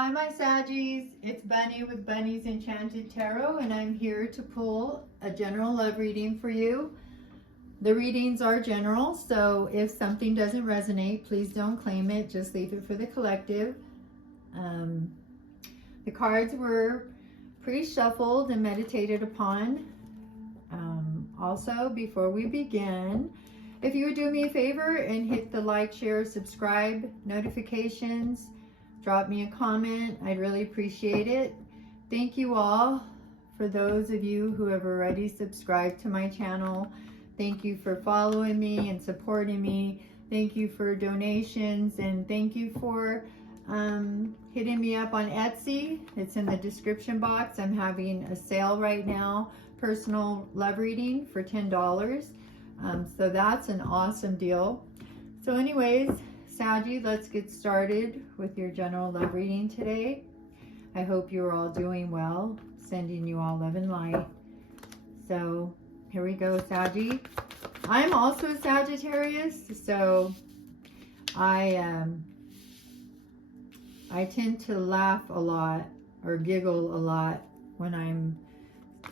Hi, my Saggies. It's Bunny with Bunny's Enchanted Tarot, and I'm here to pull a general love reading for you. The readings are general, so if something doesn't resonate, please don't claim it. Just leave it for the collective. The cards were pre-shuffled and meditated upon. Also, before we begin, if you would do me a favor and hit the like, share, subscribe, notifications, drop me a comment. I'd really appreciate it. Thank you all. For those of you who have already subscribed to my channel, thank you for following me and supporting me. Thank you for donations, and thank you for hitting me up on Etsy. It's in the description box. I'm having a sale right now, personal love reading for $10. So that's an awesome deal. So anyways, Saggy, let's get started with your general love reading today. I hope you're all doing well. Sending you all love and light. So here we go, Saggy. I'm also a Sagittarius, so I tend to laugh a lot or giggle a lot when I'm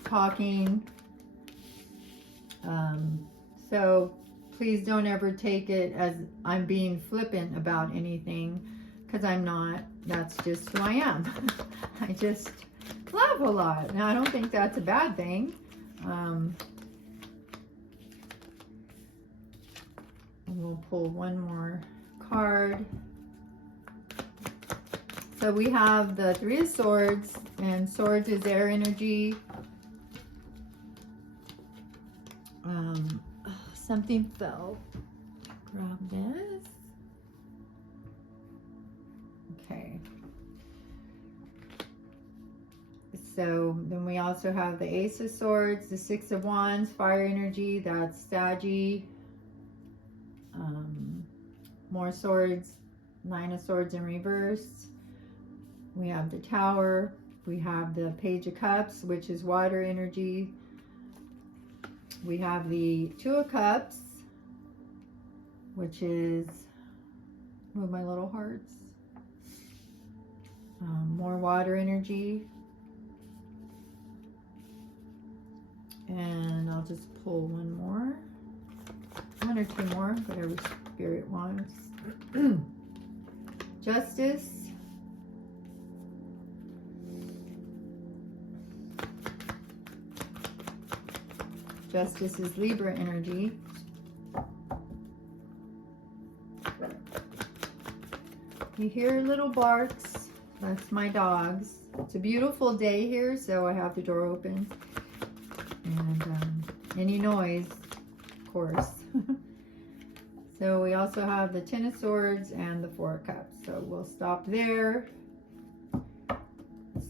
talking. So please don't ever take it as I'm being flippant about anything, because I'm not. That's just who I am. I just laugh a lot. Now, I don't think that's a bad thing. And we'll pull one more card. So we have the Three of Swords, and Swords is air energy. Something fell. Grab this. Okay. So then we also have the Ace of Swords, the Six of Wands, fire energy. That's Saggy. More swords, Nine of Swords in reverse. We have the Tower. We have the Page of Cups, which is water energy. We have the Two of Cups, which is, move my little hearts, more water energy. And I'll just pull one or two more, whatever Spirit wants. Justice. Justice is Libra energy. You hear little barks. That's my dogs. It's a beautiful day here, so I have the door open. And any noise, of course. So we also have the Ten of Swords and the Four of Cups. So we'll stop there.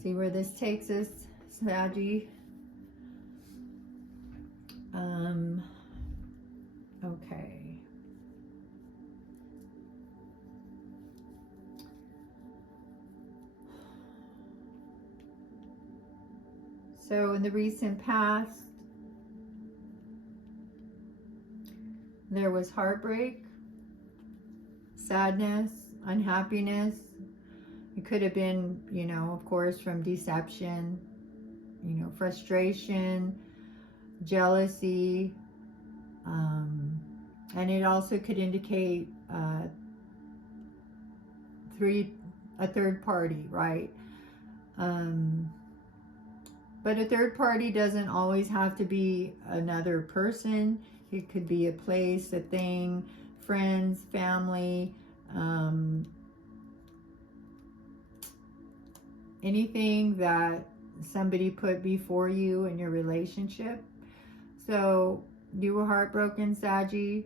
See where this takes us, Saggy. Okay. So in the recent past, there was heartbreak, sadness, unhappiness. It could have been, of course, from deception, frustration, jealousy, and it also could indicate a third party, right? But a third party doesn't always have to be another person. It could be a place, a thing, friends, family, anything that somebody put before you in your relationship. So you were heartbroken, Saggy.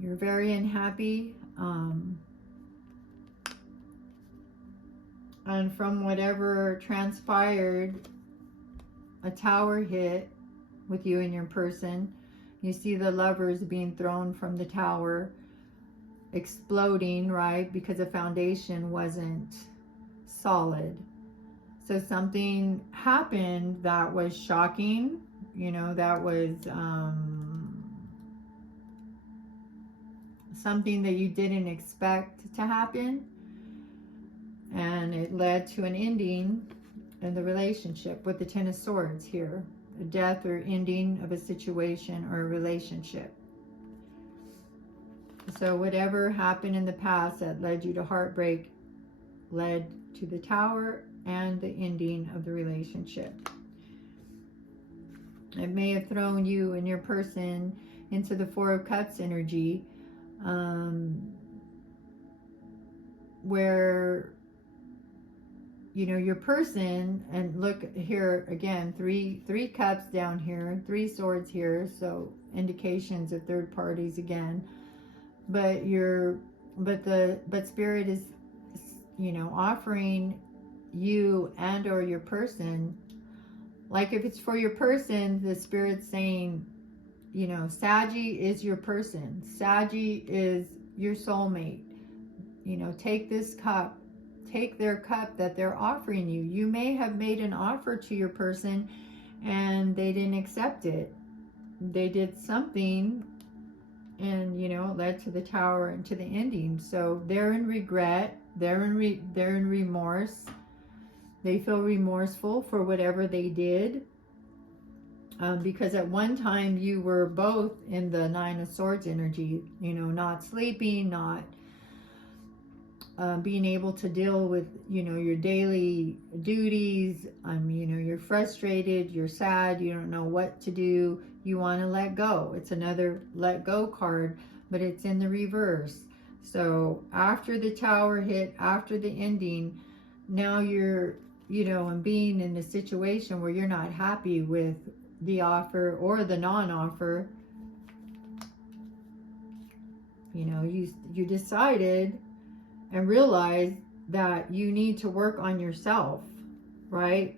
You're very unhappy. And from whatever transpired, a tower hit with you and your person. You see the Lovers being thrown from the tower, exploding, right? Because the foundation wasn't solid. So something happened that was shocking, that was something that you didn't expect to happen. and it led to an ending in the relationship with the Ten of Swords here. A death or ending of a situation or a relationship. So whatever happened in the past that led you to heartbreak led to the Tower and the ending of the relationship. It may have thrown you and your person into the Four of Cups energy, where, you know, your person, and look here again, three cups down here, 3 swords here, so indications of third parties again. But Spirit is, you know, offering you and or your person, like if it's for your person, the Spirit's saying, you know, Saggy is your person. Saggy is your soulmate. You know, take this cup, take their cup that they're offering you. You may have made an offer to your person and they didn't accept it. They did something, and, you know, it led to the Tower and to the ending. So they're in regret. They're in remorse. They feel remorseful for whatever they did. Because at one time you were both in the Nine of Swords energy, you know, not sleeping, not being able to deal with, you know, your daily duties. You know, you're frustrated, you're sad, you don't know what to do, you want to let go. It's another let go card, but it's in the reverse. So after the Tower hit, after the ending, now you're, you know, and being in a situation where you're not happy with the offer or the non-offer. You know, you decided and realized that you need to work on yourself, right?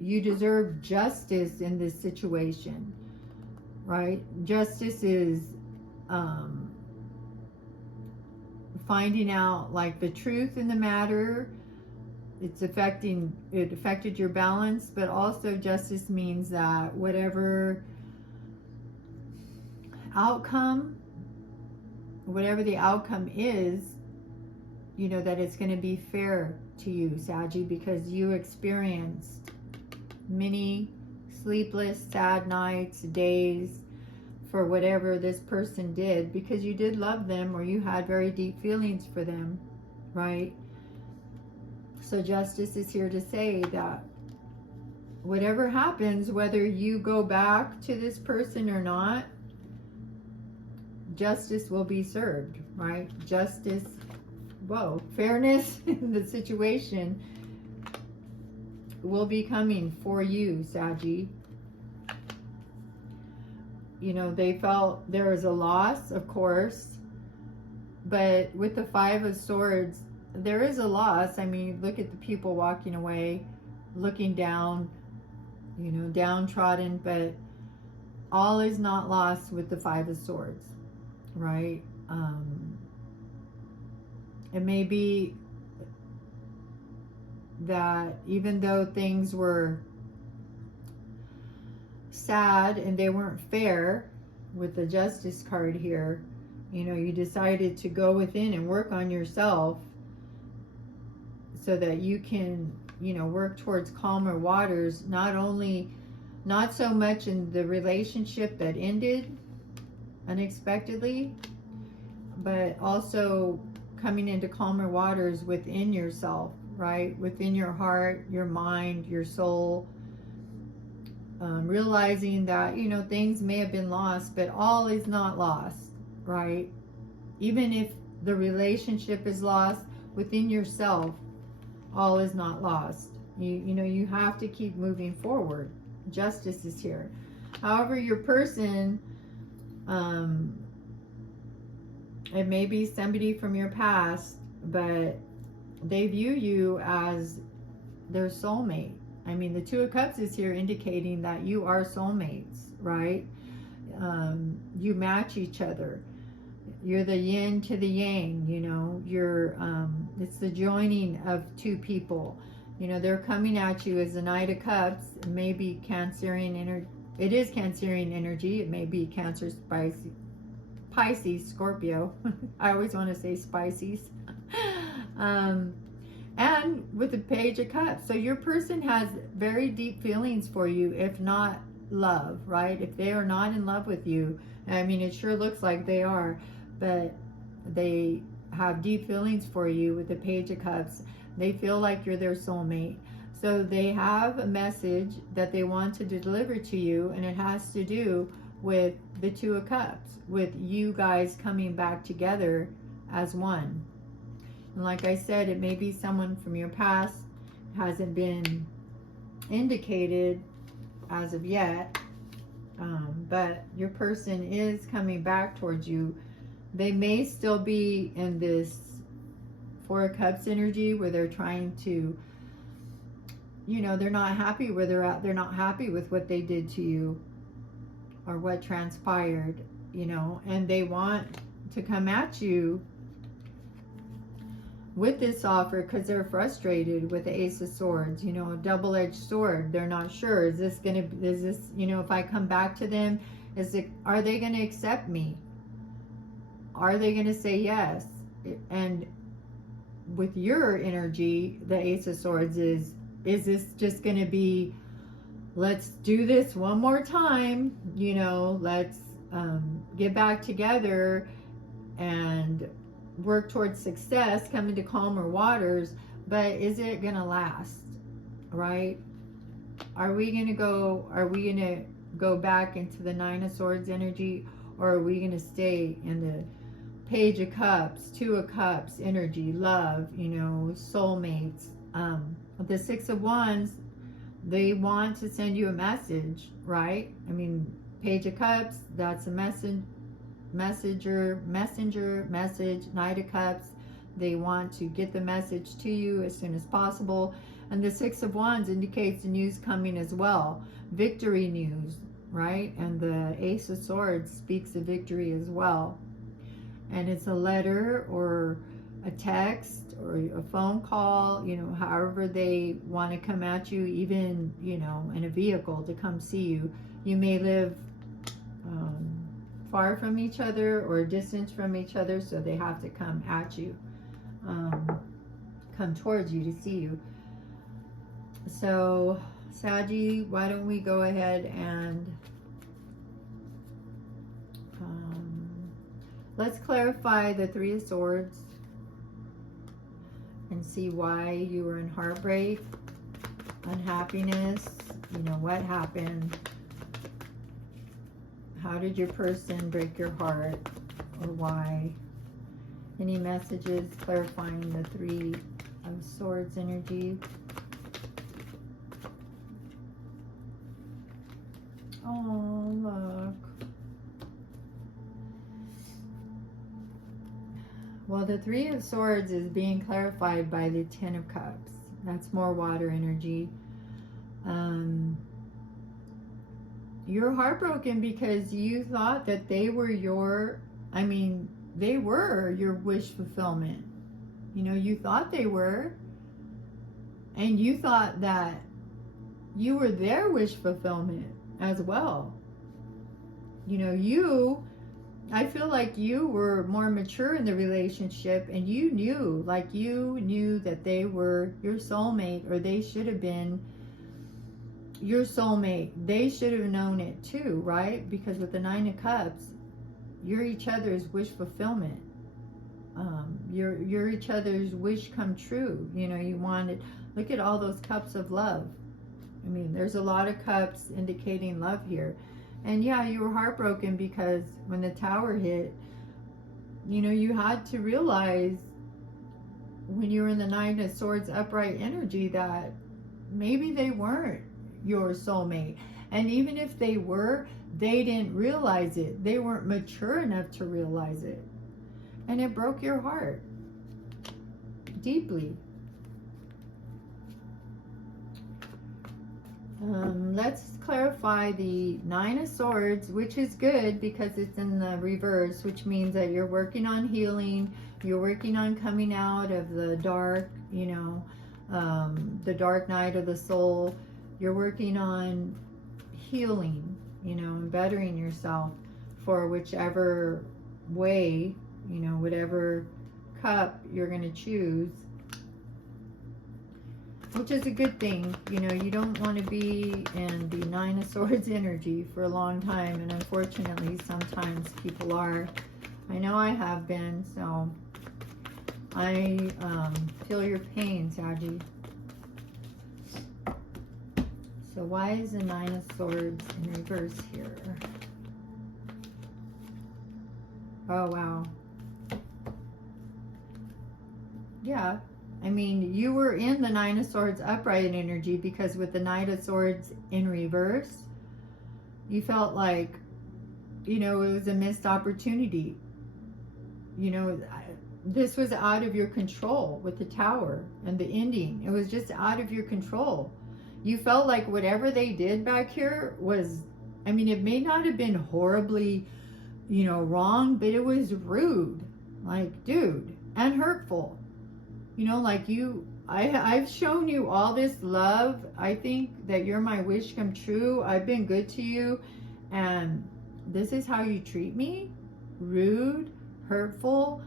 You deserve justice in this situation, right? Justice is finding out, like, the truth in the matter. It affected your balance, but also justice means that whatever the outcome is, you know, that it's going to be fair to you, Saggy, because you experienced many sleepless, sad nights, days for whatever this person did, because you did love them or you had very deep feelings for them, right? So justice is here to say that whatever happens, whether you go back to this person or not, justice will be served, right? Justice, fairness in the situation will be coming for you, Saggy. You know, they felt there was a loss, of course, but with the Five of Swords, there is a loss. I mean, look at the people walking away, looking down, you know, downtrodden, but all is not lost with the Five of Swords, right? It may be that even though things were sad and they weren't fair with the Justice card here, you know, you decided to go within and work on yourself so that you can, you know, work towards calmer waters, not so much in the relationship that ended unexpectedly, but also coming into calmer waters within yourself, right? Within your heart, your mind, your soul, realizing that, you know, things may have been lost, but all is not lost, right? Even if the relationship is lost, within yourself, all is not lost. You know, you have to keep moving forward. Justice is here. However, your person, it may be somebody from your past, but they view you as their soulmate. I mean, the Two of Cups is here indicating that you are soulmates, right? You match each other. You're the yin to the yang, you know. It's the joining of two people. You know, they're coming at you as the Knight of Cups. It may be Cancerian energy. It is Cancerian energy. It may be Cancer, Pisces, Scorpio. I always want to say Spices. And with the Page of Cups. So your person has very deep feelings for you, if not love, right? If they are not in love with you, I mean, it sure looks like they are, but they have deep feelings for you with the Page of Cups. They feel like you're their soulmate. So they have a message that they want to deliver to you, and it has to do with the Two of Cups, with you guys coming back together as one. And like I said, it may be someone from your past, hasn't been indicated as of yet, but your person is coming back towards you. They may still be in this Four of Cups energy where they're trying to, you know, they're not happy where they're at. They're not happy with what they did to you or what transpired, you know, and they want to come at you with this offer because they're frustrated with the Ace of Swords, you know, a double-edged sword. They're not sure, is this, you know, if I come back to them, are they going to accept me? Are they going to say yes? And with your energy, the Ace of Swords is this just going to be, let's do this one more time, you know, let's get back together and work towards success, come into calmer waters, but is it going to last, right? Are we going to go back into the Nine of Swords energy, or are we going to stay in the Page of Cups, Two of Cups energy, love, you know, soulmates? The Six of Wands, they want to send you a message, right? I mean, Page of Cups, that's a message. Messenger, message. Knight of Cups, they want to get the message to you as soon as possible. And the Six of Wands indicates the news coming as well, victory news, right? And the Ace of Swords speaks of victory as well. And it's a letter or a text or a phone call, you know, however they want to come at you, even, you know, in a vehicle to come see you. You may live far from each other or a distance from each other, so they have to come at you, come towards you to see you. So Saggy, why don't we go ahead and let's clarify the Three of Swords and see why you were in heartbreak, unhappiness, you know, what happened. How did your person break your heart, or why? Any messages clarifying the Three of Swords energy? Oh, look. Well, the Three of Swords is being clarified by the Ten of Cups. That's more water energy. You're heartbroken because you thought that they were they were your wish fulfillment. You know, you thought they were. And you thought that you were their wish fulfillment as well. You know, I feel like you were more mature in the relationship, and you knew that they were your soulmate, or they should have been your soulmate. They should have known it too, right? Because with the Nine of Cups, you're each other's wish fulfillment. You're each other's wish come true. You know, you wanted, look at all those cups of love. I mean, there's a lot of cups indicating love here. And yeah, you were heartbroken because when the Tower hit, you know, you had to realize when you were in the Nine of Swords upright energy that maybe they weren't your soulmate. And even if they were, they didn't realize it. They weren't mature enough to realize it. And it broke your heart deeply. Let's clarify the Nine of Swords, which is good because it's in the reverse, which means that you're working on healing. You're working on coming out of the dark, you know, the dark night of the soul. You're working on healing, you know, and bettering yourself for whichever way, you know, whatever cup you're going to choose. which is a good thing. You know, you don't want to be in the Nine of Swords energy for a long time, and unfortunately sometimes people are. I know I have been, so I feel your pain, Saggy. So why is the Nine of Swords in reverse here? Oh, wow. Yeah. I mean, you were in the Nine of Swords upright energy, because with the Knight of Swords in reverse, you felt like, you know, it was a missed opportunity. You know, this was out of your control with the Tower and the ending. It was just out of your control. You felt like whatever they did back here was, I mean, it may not have been horribly, you know, wrong, but it was rude. Like, dude, and hurtful. You know, like I've shown you all this love. I think that you're my wish come true. I've been good to you. And this is how you treat me? Rude, hurtful,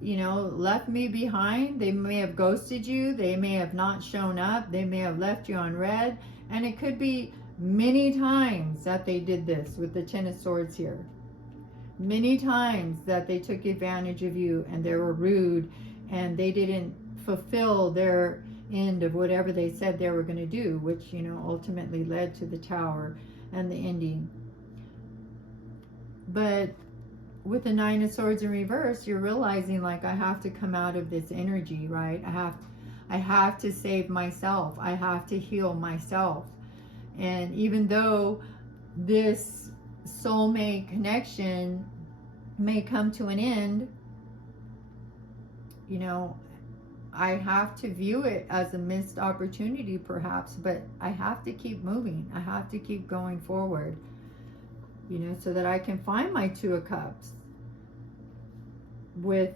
you know, left me behind. They may have ghosted you. They may have not shown up. They may have left you on red. And it could be many times that they did this with the Ten of Swords here. Many times that they took advantage of you and they were rude and they didn't fulfill their end of whatever they said they were going to do, which, you know, ultimately led to the Tower and the ending. But with the Nine of Swords in reverse, you're realizing, like, I have to come out of this energy, right? I have to save myself. I have to heal myself. And even though this soulmate connection may come to an end, you know, I have to view it as a missed opportunity perhaps, but I have to keep moving. I have to keep going forward, you know, so that I can find my Two of Cups with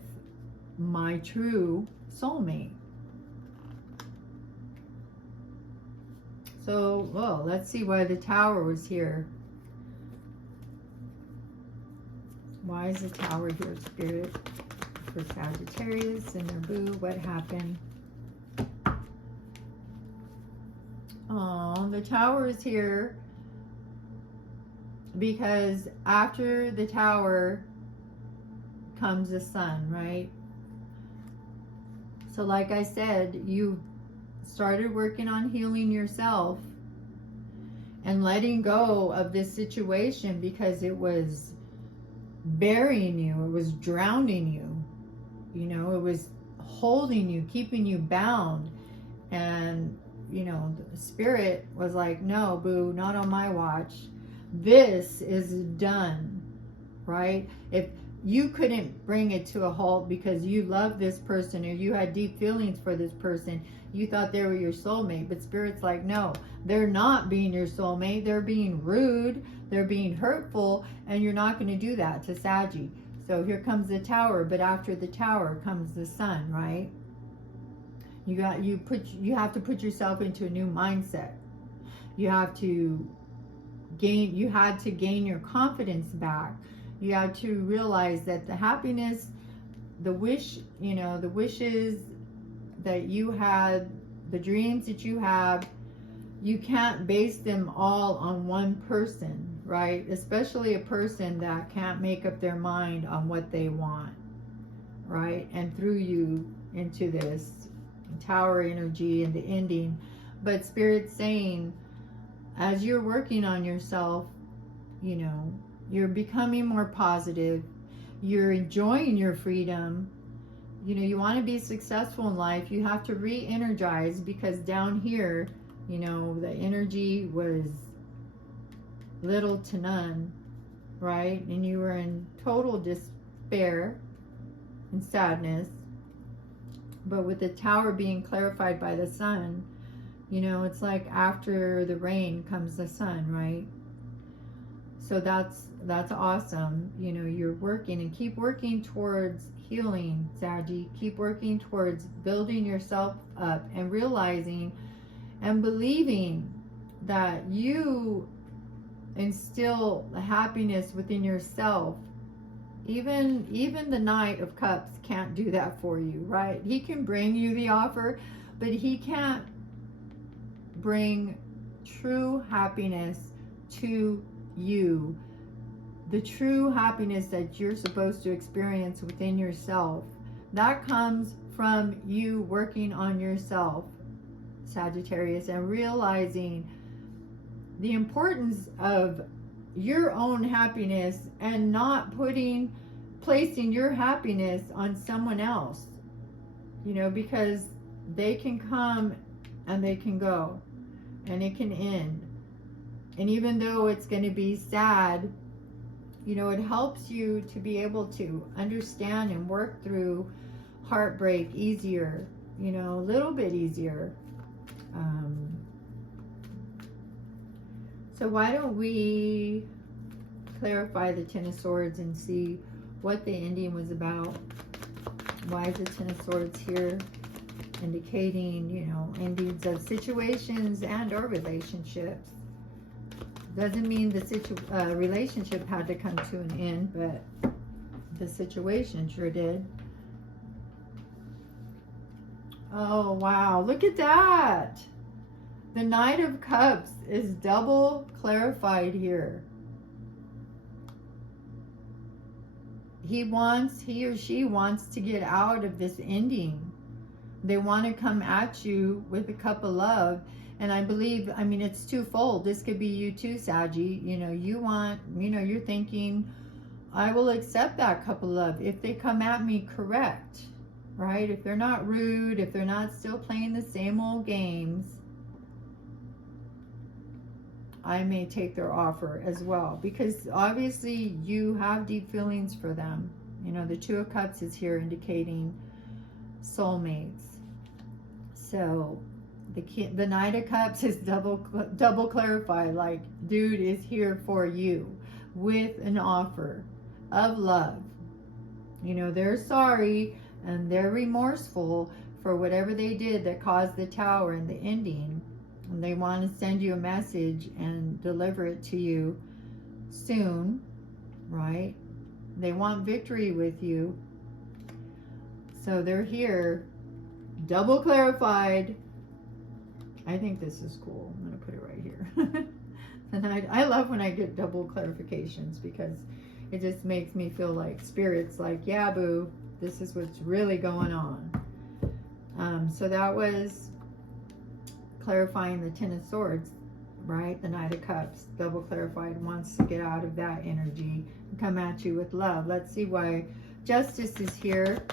my true soulmate. So, well, let's see why the Tower was here. Why is the Tower here, Spirit? For Sagittarius and their boo, what happened? Oh, the Tower is here because after the Tower comes the Sun, right? So like I said, you started working on healing yourself and letting go of this situation because it was burying you, it was drowning you. You know, it was holding you, keeping you bound. And, you know, the Spirit was like, no, boo, not on my watch. This is done, right? If you couldn't bring it to a halt because you love this person or you had deep feelings for this person, you thought they were your soulmate. But Spirit's like, no, they're not being your soulmate. They're being rude. They're being hurtful. And you're not going to do that to Saggy. So here comes the Tower, but after the Tower comes the Sun, right? You have to put yourself into a new mindset. You had to gain your confidence back. You have to realize that the happiness, the wish, you know, the wishes that you had, the dreams that you have, you can't base them all on one person. Right? Especially a person that can't make up their mind on what they want, right? And threw you into this Tower energy and the ending. But Spirit's saying, as you're working on yourself, you know, you're becoming more positive. You're enjoying your freedom. You know, you want to be successful in life. You have to re-energize because down here, you know, the energy was little to none, right? And you were in total despair and sadness. But with the Tower being clarified by the Sun, you know, it's like after the rain comes the sun, right? So that's awesome. You know, you're working and keep working towards healing, Saggy. Keep working towards building yourself up and realizing and believing that you instill the happiness within yourself. Even the Knight of Cups can't do that for you, right? He can bring you the offer, but he can't bring true happiness to you. The true happiness that you're supposed to experience within yourself. That comes from you working on yourself, Sagittarius, and realizing the importance of your own happiness and not placing your happiness on someone else, you know, because they can come and they can go and it can end. And even though it's going to be sad, you know, it helps you to be able to understand and work through heartbreak easier, you know, a little bit easier. So why don't we clarify the Ten of Swords and see what the ending was about? Why is the Ten of Swords here? Indicating, you know, endings of situations and or relationships. Doesn't mean the relationship had to come to an end, but the situation sure did. Oh, wow. Look at that. The Knight of Cups is double clarified here. He or she wants to get out of this ending. They want to come at you with a cup of love. And I believe, I mean, it's twofold. This could be you too, Saggy. You know, you're thinking, I will accept that cup of love if they come at me correct, right? If they're not rude, if they're not still playing the same old games, I may take their offer as well. Because obviously you have deep feelings for them. You know, the Two of Cups is here indicating soulmates. So the Knight of Cups is double clarified, like dude is here for you with an offer of love. You know, they're sorry and they're remorseful for whatever they did that caused the Tower and the ending. And they want to send you a message and deliver it to you soon, right? They want victory with you. So they're here, double clarified. I think this is cool. I'm going to put it right here. And I love when I get double clarifications because it just makes me feel like Spirit's like, yeah, boo, this is what's really going on. So that was clarifying the Ten of Swords, right? The Knight of Cups, double clarified, wants to get out of that energy and come at you with love. Let's see why Justice is here.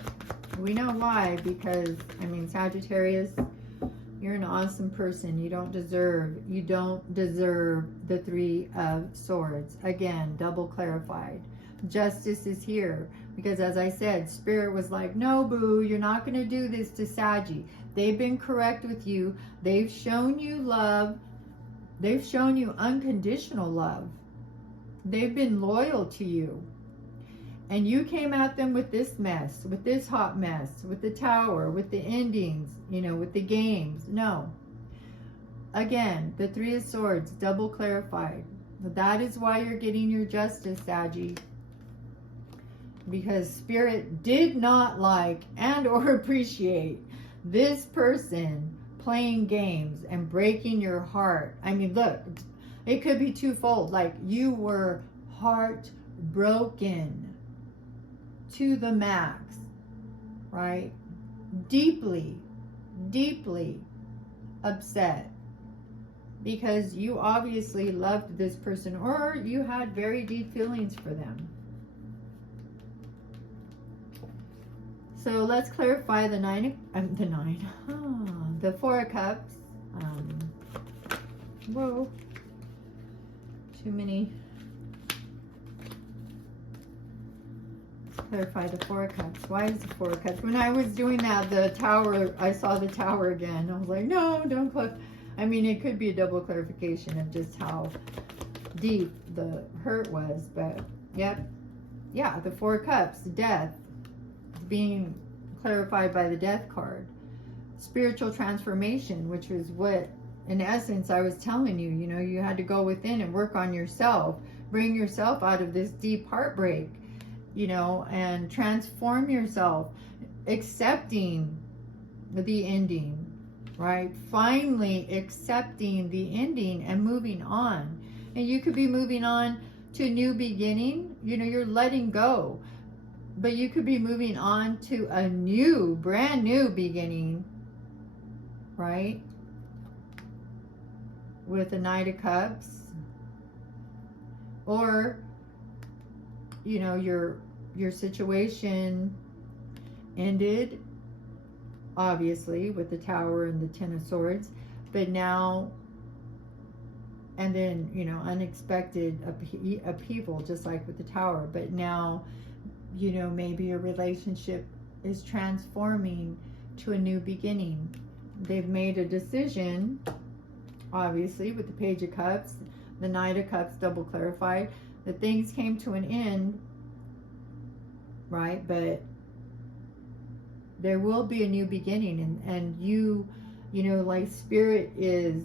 We know why, because, I mean, Sagittarius, you're an awesome person. You don't deserve the Three of Swords. Again, double clarified. Justice is here because, as I said, Spirit was like, no, boo, you're not going to do this to Saggy. They've been correct with you. They've shown you love. They've shown you unconditional love. They've been loyal to you. And you came at them with this mess, with this hot mess, with the Tower, with the endings, you know, with the games. No. Again, the Three of Swords, double clarified. That is why you're getting your justice, Saggy. Because Spirit did not like and or appreciate this person playing games and breaking your heart. I mean, look, it could be twofold. Like, you were heartbroken to the max, right? Deeply, deeply upset because you obviously loved this person or you had very deep feelings for them. So let's clarify the the Four of Cups. Whoa, too many. Clarify the Four of Cups. Why is the Four of Cups? When I was doing that, the Tower, I saw the Tower again. I was like, no, don't clarify. I mean, it could be a double clarification of just how deep the hurt was. But, yep. Yeah, the Four of Cups, death, being clarified by the Death card. Spiritual transformation, which was what, in essence, I was telling you. You know, you had to go within and work on yourself. Bring yourself out of this deep heartbreak. You know, and transform yourself, accepting the ending, right? Finally accepting the ending and moving on. And you could be moving on to a new beginning. You know, you're letting go. But you could be moving on to a new, brand new beginning, right? With the Knight of Cups. Or, you know, your situation ended, obviously, with the Tower and the Ten of Swords. But now, and then, you know, unexpected upheaval, just like with the Tower. But now, you know, maybe a relationship is transforming to a new beginning. They've made a decision, obviously, with the Page of Cups, the Knight of Cups double clarified, that things came to an end, right? But there will be a new beginning, and you know, like Spirit is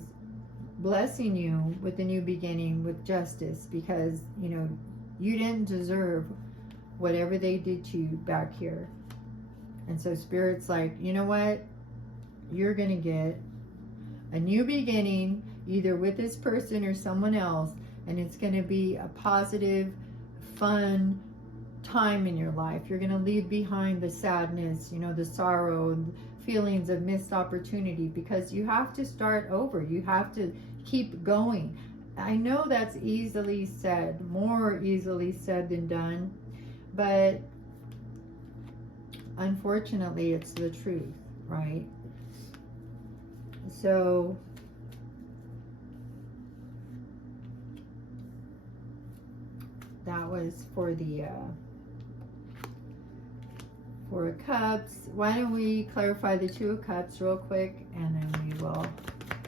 blessing you with a new beginning, with justice, because, you know, you didn't deserve whatever they did to you back here. And so Spirit's like, you know what? You're going to get a new beginning, either with this person or someone else. And it's going to be a positive, fun time in your life. You're going to leave behind the sadness, you know, the sorrow, and feelings of missed opportunity, because you have to start over. You have to keep going. I know that's easily said, more easily said than done. But unfortunately, it's the truth, right? So that was for the Four of Cups. Why don't we clarify the Two of Cups real quick, and then we will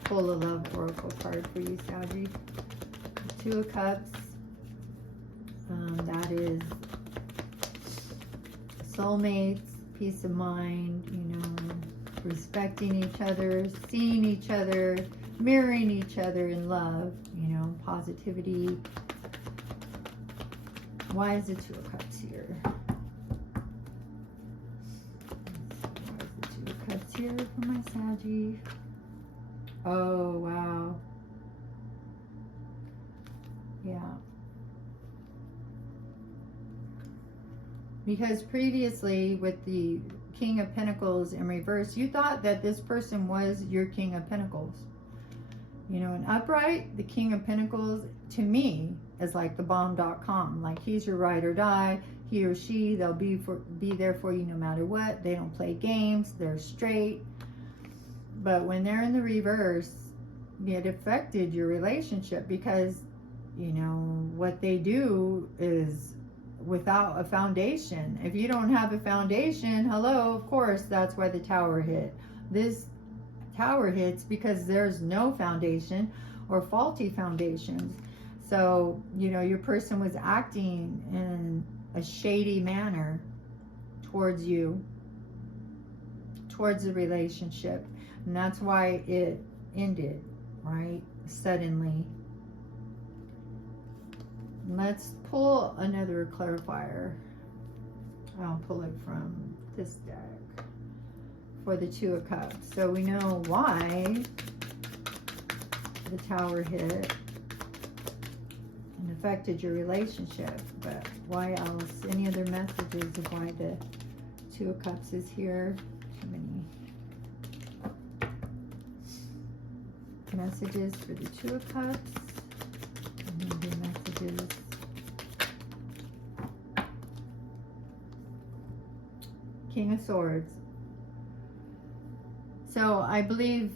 pull a love oracle card for you, Saggy. Two of Cups. That is soulmates, peace of mind, you know, respecting each other, seeing each other, mirroring each other in love, you know, positivity. Why is the Two of Cups here? Why is the Two of Cups here for my Saggy? Oh, wow. Yeah. Because previously with the King of Pentacles in reverse, you thought that this person was your King of Pentacles. You know, in upright, the King of Pentacles to me is like the bomb.com. Like, he's your ride or die. He or she, they'll be there for you no matter what. They don't play games. They're straight. But when they're in the reverse, it affected your relationship, because, you know, what they do is without a foundation. If you don't have a foundation, hello, of course, that's why the Tower hit. This Tower hits because there's no foundation or faulty foundations. So, you know, your person was acting in a shady manner towards you, towards the relationship. And that's why it ended, right? Suddenly. Let's pull another clarifier. I'll pull it from this deck for the Two of Cups. So we know why the Tower hit and affected your relationship, but why else? Any other messages of why the Two of Cups is here? Too many messages for the Two of Cups. Maybe messages. King of Swords. So I believe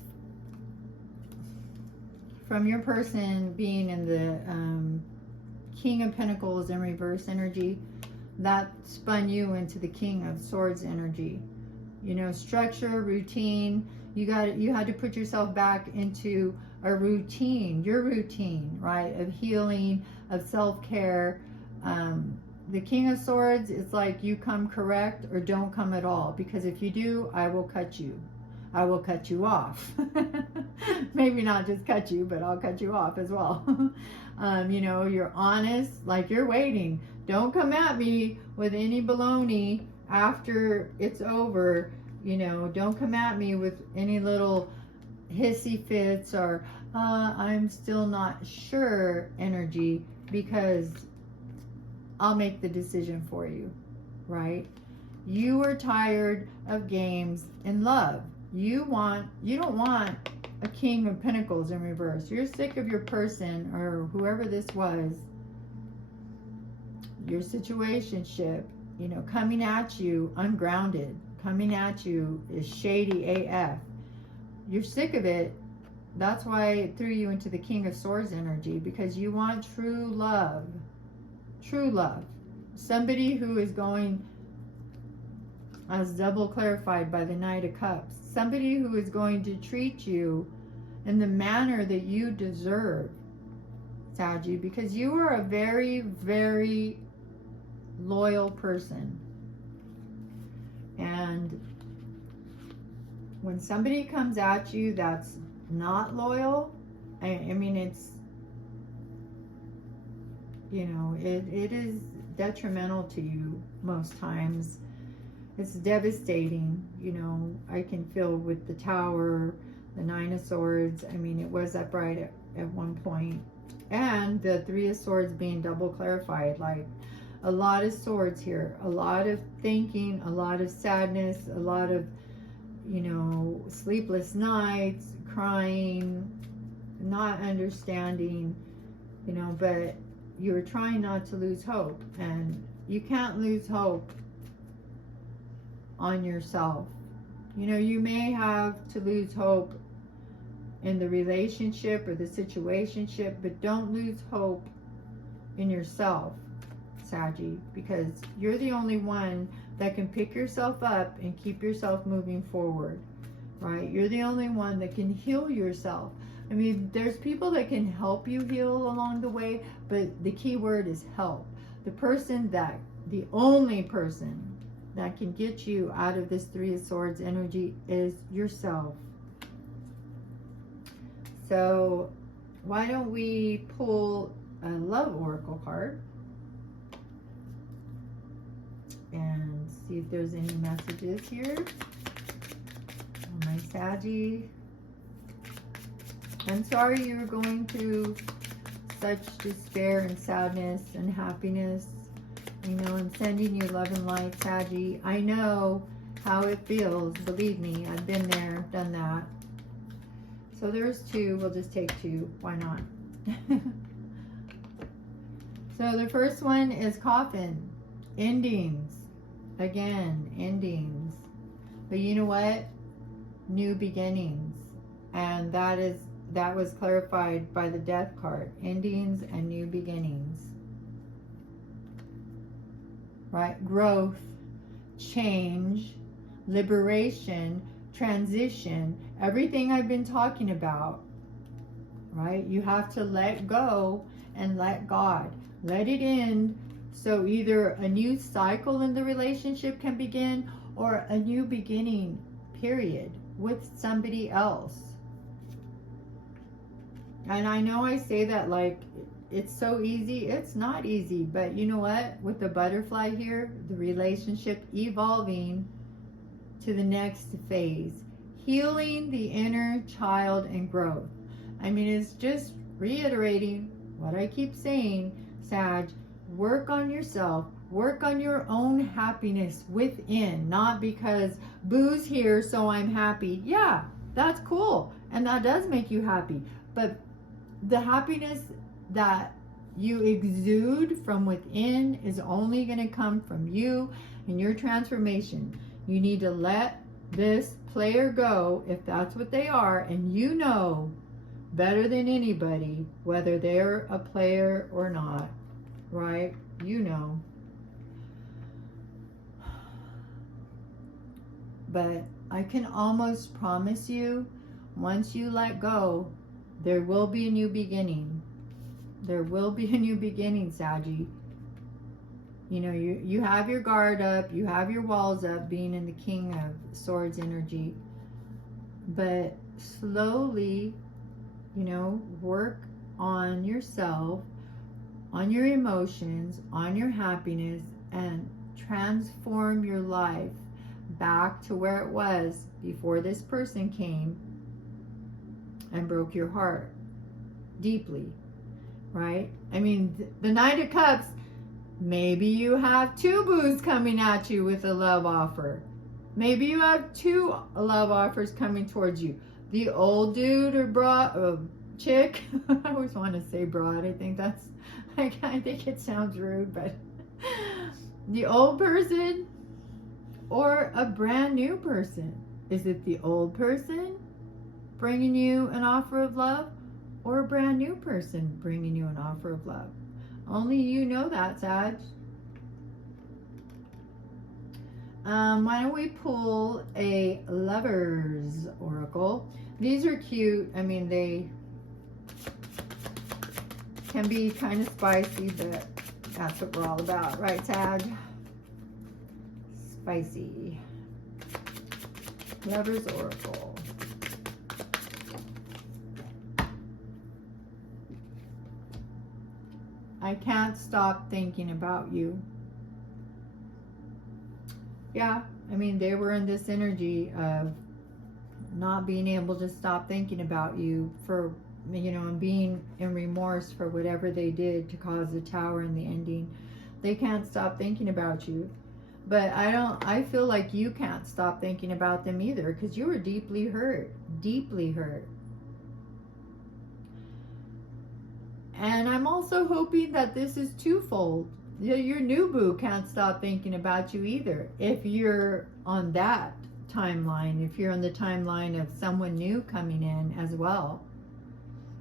from your person being in the King of Pentacles in reverse energy, that spun you into the King of Swords energy. You know, structure, routine. You had to put yourself back into a routine, your routine, right, of healing, of self-care. The King of Swords, it's like you come correct or don't come at all, because if you do, I will cut you. I will cut you off. Maybe not just cut you, but I'll cut you off as well. You know, you're honest, like you're waiting. Don't come at me with any baloney after it's over. You know, don't come at me with any little hissy fits or I'm still not sure energy, because I'll make the decision for you, right? You are tired of games in love. You don't want a King of Pentacles in reverse. You're sick of your person or whoever this was, your situationship, you know, coming at you ungrounded, coming at you is shady AF. You're sick of it. That's why it threw you into the King of Swords energy, because you want true love. True love. Somebody who is going, as double clarified by the Knight of Cups, somebody who is going to treat you in the manner that you deserve, Saggy, because you are a very, very loyal person. And when somebody comes at you that's not loyal, I mean, it's, you know, it is detrimental to you most times. It's devastating, you know. I can feel with the Tower, the Nine of Swords. I mean, it was upright at one point. And the Three of Swords being double clarified, like a lot of swords here, a lot of thinking, a lot of sadness, a lot of, you know, sleepless nights, crying, not understanding, you know, but you're trying not to lose hope. And you can't lose hope on yourself. You know, you may have to lose hope in the relationship or the situationship, but don't lose hope in yourself, Saggy, because you're the only one that can pick yourself up and keep yourself moving forward, right? You're the only one that can heal yourself. I mean, there's people that can help you heal along the way, but the key word is help. The only person that can get you out of this Three of Swords energy is yourself. So why don't we pull a love oracle card and see if there's any messages here. Oh, my Saggy, I'm sorry you're going through such despair and sadness and happiness, you know, and sending you love and light, Saggy. I know how it feels. Believe me, I've been there, done that. So there's two. We'll just take two. Why not? So the first one is coffin. Endings. Again, endings. But you know what? New beginnings. And that was clarified by the Death card. Endings and new beginnings. Right? Growth, change, liberation, transition, everything I've been talking about, right? You have to let go and let God. Let it end, so either a new cycle in the relationship can begin or a new beginning, period, with somebody else. And I know I say that like it's so easy. It's not easy, but you know what? With the butterfly here, the relationship evolving to the next phase, healing the inner child and growth. I mean, it's just reiterating what I keep saying, Sag. Work on yourself, work on your own happiness within, not because Boo's here so I'm happy. Yeah, that's cool, and that does make you happy, but the happiness that you exude from within is only going to come from you and your transformation. You need to let this player go if that's what they are, and you know better than anybody whether they're a player or not, right? You know. But I can almost promise you, once you let go, there will be a new beginning. There will be a new beginning, Saggy. You know, you have your guard up, you have your walls up, being in the King of Swords energy. But slowly, you know, work on yourself, on your emotions, on your happiness, and transform your life back to where it was before this person came. and broke your heart deeply, right? I mean, the Knight of Cups, maybe you have two boos coming at you with a love offer. Maybe you have two love offers coming towards you. The old dude or chick. I always want to say broad. I think it sounds rude, but the old person or a brand new person. Is it the old person bringing you an offer of love, or a brand new person bringing you an offer of love? Only you know that, Sag. Why don't we pull a Lover's Oracle? These are cute. I mean, they can be kind of spicy, but that's what we're all about, right, Sag? Spicy. Lover's Oracle. I can't stop thinking about you. Yeah, I mean, they were in this energy of not being able to stop thinking about you for, you know, and being in remorse for whatever they did to cause the Tower in the ending. They can't stop thinking about you. But I feel like you can't stop thinking about them either, because you were deeply hurt. Deeply hurt. And I'm also hoping that this is twofold. Your new boo can't stop thinking about you either. If you're on that timeline, if you're on the timeline of someone new coming in as well.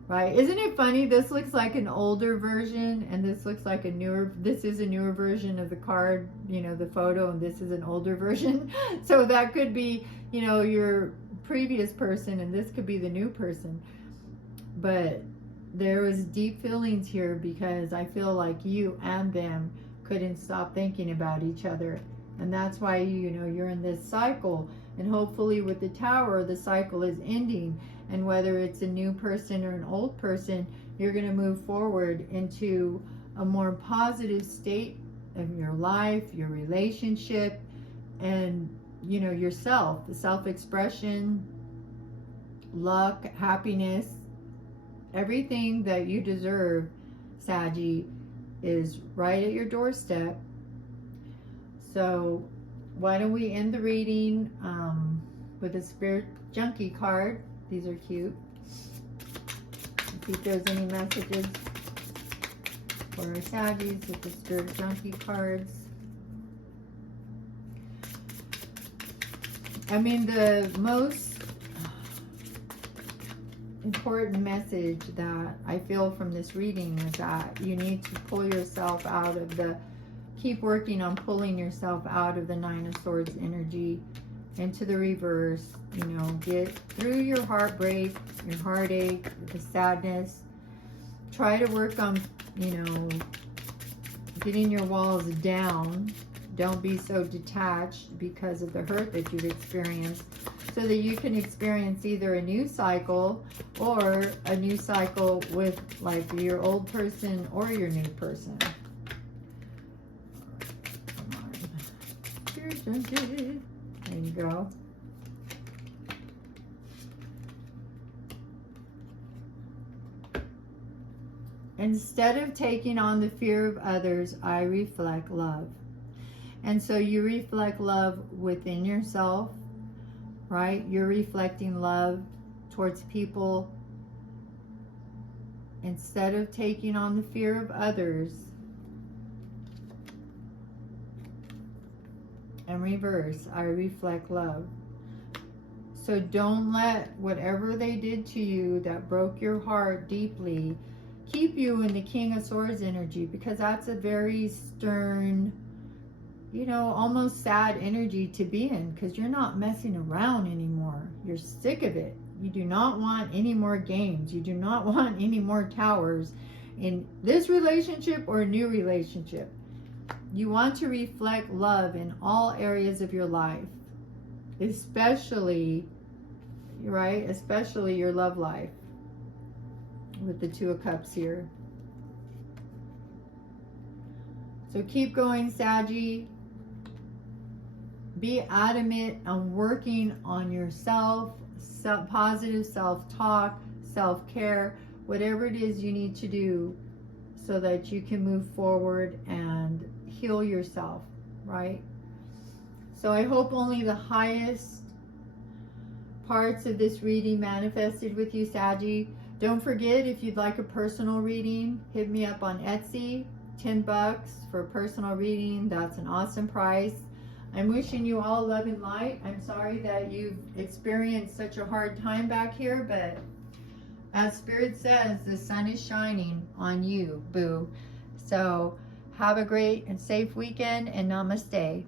Right? Isn't it funny? This looks like an older version, and this looks like this is a newer version of the card, you know, the photo, and this is an older version. So that could be, you know, your previous person, and this could be the new person. But there was deep feelings here, because I feel like you and them couldn't stop thinking about each other. And that's why, you know, you're in this cycle. And hopefully with the Tower, the cycle is ending. And whether it's a new person or an old person, you're going to move forward into a more positive state of your life, your relationship, and, you know, yourself, the self-expression, luck, happiness. Everything that you deserve, Saggy, is right at your doorstep. So why don't we end the reading with a Spirit Junkie card. These are cute. Let's see if there's any messages for our Saggies with the Spirit Junkie cards. I mean, the most important message that I feel from this reading is that you need to pull yourself out of keep working on pulling yourself out of the Nine of Swords energy into the reverse. You know, get through your heartbreak, your heartache, the sadness. Try to work on, you know, getting your walls down. Don't be so detached because of the hurt that you've experienced, so that you can experience either a new cycle or a new cycle with like your old person or your new person. Come on. There you go. Instead of taking on the fear of others, I reflect love. And so you reflect love within yourself, right? You're reflecting love towards people. Instead of taking on the fear of others, and reverse, I reflect love. So don't let whatever they did to you that broke your heart deeply keep you in the King of Swords energy, because that's a very stern, you know, almost sad energy to be in, because you're not messing around anymore. You're sick of it. You do not want any more games. You do not want any more towers in this relationship or a new relationship. You want to reflect love in all areas of your life, especially, right, especially your love life with the Two of Cups here. So keep going, Saggy. Be adamant on working on yourself, positive self-talk, self-care, whatever it is you need to do so that you can move forward and heal yourself, right? So I hope only the highest parts of this reading manifested with you, Saggy. Don't forget, if you'd like a personal reading, hit me up on Etsy. $10 for a personal reading. That's an awesome price. I'm wishing you all love and light. I'm sorry that you've experienced such a hard time back here, but as Spirit says, the sun is shining on you, boo. So have a great and safe weekend, and namaste.